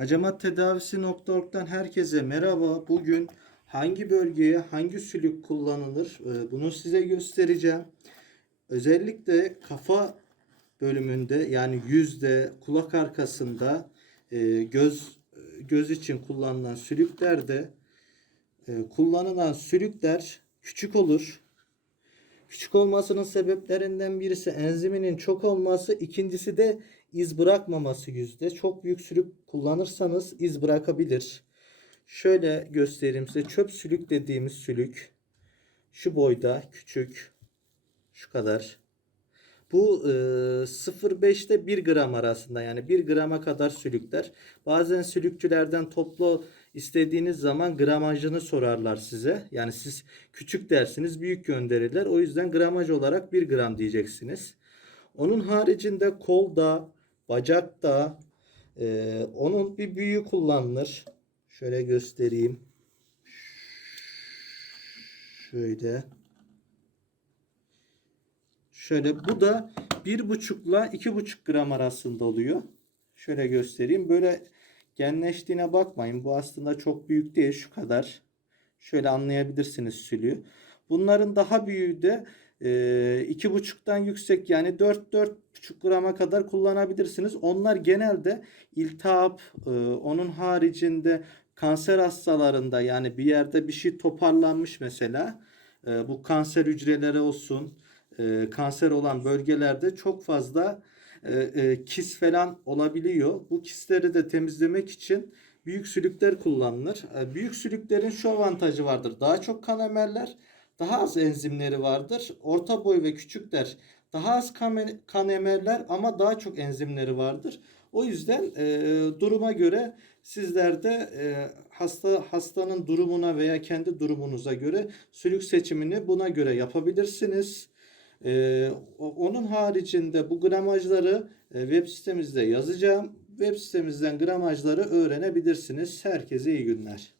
Hacamat herkese merhaba. Bugün hangi bölgeye hangi sülük kullanılır e, bunu size göstereceğim. Özellikle kafa bölümünde yani yüzde kulak arkasında e, göz göz için kullanılan sülüklerde e, kullanılan sülükler küçük olur. Küçük olmasının sebeplerinden birisi enziminin çok olması, ikincisi de iz bırakmaması yüzde. Çok büyük sülük kullanırsanız iz bırakabilir. Şöyle göstereyim size. Çöp sülük dediğimiz sülük şu boyda küçük şu kadar. Bu e, 0.5'te 1 gram arasında yani 1 grama kadar sülükler. Bazen sülükçülerden toplu istediğiniz zaman gramajını sorarlar size. Yani siz küçük dersiniz büyük gönderirler. O yüzden gramaj olarak 1 gram diyeceksiniz. Onun haricinde kolda, bacakta e, onun bir büyüğü kullanılır. Şöyle göstereyim. Şöyle. Şöyle bu da bir buçukla iki buçuk gram arasında oluyor. Şöyle göstereyim. Böyle genleştiğine bakmayın. Bu aslında çok büyük değil. Şu kadar. Şöyle anlayabilirsiniz sülüğü. Bunların daha büyüğü de iki buçuktan yüksek yani 4 4,5 grama kadar kullanabilirsiniz. Onlar genelde iltihap, onun haricinde kanser hastalarında yani bir yerde bir şey toparlanmış mesela bu kanser hücreleri olsun kanser olan bölgelerde çok fazla e, e, kis falan olabiliyor. Bu kisleri de temizlemek için büyük sülükler kullanılır. E, büyük sülüklerin şu avantajı vardır. Daha çok kan emerler, daha az enzimleri vardır. Orta boy ve küçükler daha az kan, kan emerler ama daha çok enzimleri vardır. O yüzden e, duruma göre sizler de e, hasta hastanın durumuna veya kendi durumunuza göre sülük seçimini buna göre yapabilirsiniz. O- onun haricinde bu gramajları e, web sitemizde yazacağım. Web sitemizden gramajları öğrenebilirsiniz. Herkese iyi günler.